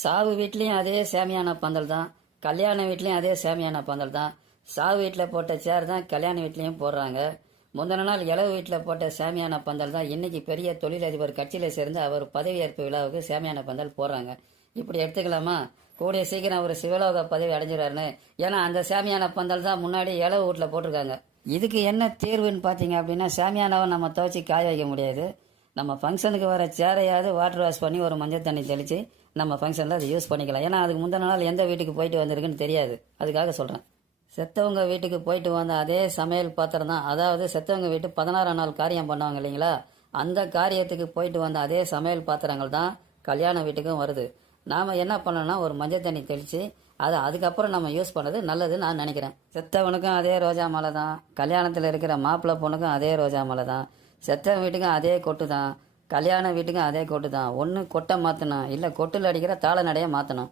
சாவு வீட்லேயும் அதே சேமியான பந்தல் தான், கல்யாண வீட்லேயும் அதே சேமியான பந்தல் தான். சாவு வீட்டில் போட்ட சேர் தான் கல்யாண வீட்லேயும் போடுறாங்க. முந்தின நாள் இளவு வீட்டில் போட்ட சேமியான பந்தல் தான் இன்னைக்கு பெரிய தொழிலதிபர் கட்சியில் சேர்ந்து அவர் பதவியேற்பு விழாவுக்கு சேமியான பந்தல் போடுறாங்க. இப்படி எடுத்துக்கலாமா? கூடிய சீக்கிரம் அவர் சிவலோக பதவி அடைஞ்சிடறாருன்னு. ஏன்னா அந்த சேமியான பந்தல் தான் முன்னாடி இளவு வீட்டில் போட்டிருக்காங்க. இதுக்கு என்ன தீர்வுன்னு பார்த்தீங்க அப்படின்னா, சேமியானாவை நம்ம துவைச்சி காய வைக்க முடியாது. நம்ம ஃபங்க்ஷனுக்கு வர சேரையாவது வாட்டர் வாஷ் பண்ணி ஒரு மஞ்சள் தண்ணி தெளித்து நம்ம ஃபங்க்ஷனில் அதை யூஸ் பண்ணிக்கலாம். ஏன்னா அதுக்கு முந்தின நாள் எந்த வீட்டுக்கு போயிட்டு வந்திருக்குன்னு தெரியாது. அதுக்காக சொல்கிறேன். செத்தவங்க வீட்டுக்கு போயிட்டு வந்த அதே சமையல் பாத்திரம் தான், அதாவது செத்தவங்க வீட்டு 16ஆம் நாள் காரியம் பண்ணுவாங்க இல்லைங்களா, அந்த காரியத்துக்கு போயிட்டு வந்த அதே சமையல் பாத்திரங்கள் தான் கல்யாண வீட்டுக்கும் வருது. நாம் என்ன பண்ணணும்னா ஒரு மஞ்சள் தண்ணி தெளித்து அதை அதுக்கப்புறம் நம்ம யூஸ் பண்ணது நல்லதுன்னு நான் நினைக்கிறேன். செத்தவனுக்கும் அதே ரோஜா மலை தான், கல்யாணத்தில் இருக்கிற மாப்பிள்ளை பொண்ணுக்கும் அதே ரோஜா மலை தான், செத்தவன் வீட்டுக்கும் அதே கொட்டு தான், கல்யாண வீட்டுக்கும் அதே கொட்டு தான். ஒன்று கொட்டை மாற்றணும், இல்லை கொட்டில் அடிக்கிற தாள நடையை மாற்றணும்.